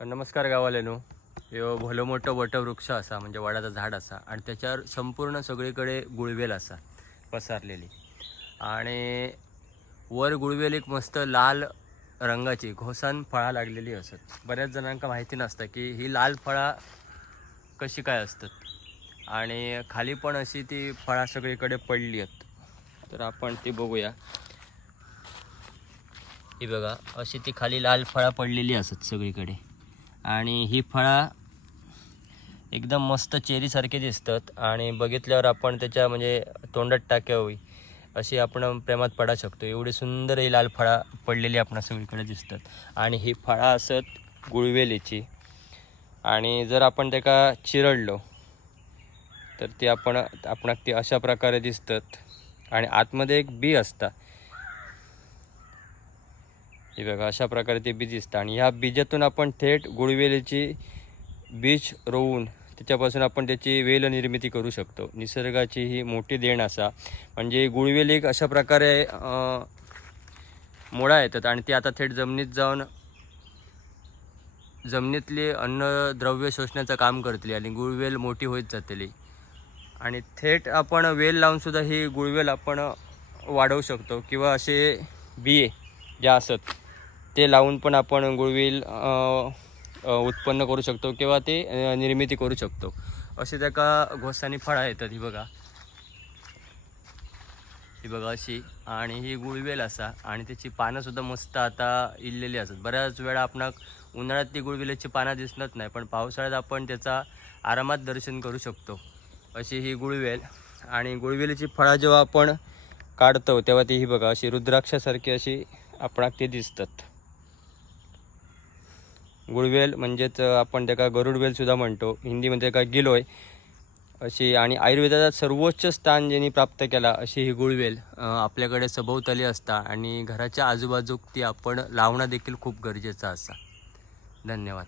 नमस्कार गावाल्यानो ह्यो भलो मोठो वटवृक्ष असा म्हणजे वडाचं झाड असा आणि त्याच्यावर संपूर्ण सगळीकडे गुळवेल असा पसरलेली. आणि वर गुळवेल एक मस्त लाल रंगाची घोसान फळा लागलेली असत. बऱ्याच जणांका माहिती नसतं की ही लाल फळा कशी काय असतात. आणि खाली पण अशी ती फळा सगळीकडे पडली आहेत. तर आपण ती बघूया. ही बघा अशी ती खाली लाल फळा पडलेली असत सगळीकडे. आणि ही फळं एकदम मस्त चेरीसारखी दिसतात. आणि बघितल्यावर आपण त्याच्या म्हणजे तोंडात टाक्यावी अशी आपण प्रेमात पडा शकतो. एवढी सुंदर ही लाल फळा पडलेली आपण सगळीकडे दिसतात. आणि ही फळा असत गुळवेलीची. आणि जर आपण त्याका चिरडलो तर ती आपण आपणाक ती अशा प्रकारे दिसतात. आणि आतमध्ये एक बी असता. हे बघा अशा प्रकारे ते बीज दिसतं आणि ह्या बीजातून आपण थेट गुळवेलीची बीज रोवून त्याच्यापासून आपण त्याची वेल निर्मिती करू शकतो. निसर्गाची ही मोठी देण असा. म्हणजे गुळवेल एक अशा प्रकारे मुळा येतात. आणि ती आता थेट जमिनीत जाऊन जमिनीतली अन्नद्रव्य शोषण्याचं काम करतली. आणि गुळवेल मोठी होत जातली. आणि थेट आपण वेल लावून सुद्धा ही गुळवेल आपण वाढवू शकतो. किंवा असे बिये ज्या असत ते लावून पण आपण गुळवेल उत्पन्न करू शकतो किंवा ते निर्मिती करू शकतो. असे त्याका घोसानी फळं येतात ही बघा. ही बघा अशी. आणि ही गुळवेल असा. आणि त्याची पानं सुद्धा मस्त आता इल्लेली असतात. बऱ्याच वेळा आपणाक उन्हाळ्यात ती गुळवेलीची पानं दिसत नाही पण पावसाळ्यात आपण त्याचा आरामात दर्शन करू शकतो. अशी ही गुळवेल. आणि गुळवेलीची फळं जेव्हा आपण काढतो तेव्हा ती ही बघा अशी रुद्राक्षासारखी अशी आपणाक ते दिसतात. गुळवेल म्हणजेच आपण त्याका गरुडवेलसुद्धा म्हणतो. हिंदीमध्ये का गिलोय अशी आणि आयुर्वेदाचा सर्वोच्च स्थान ज्यांनी प्राप्त केला अशी ही गुळवेल आपल्याकडे सभोवताली असता आणि घराच्या आजूबाजूक ती आपण लावणं देखील खूप गरजेचं असा. धन्यवाद.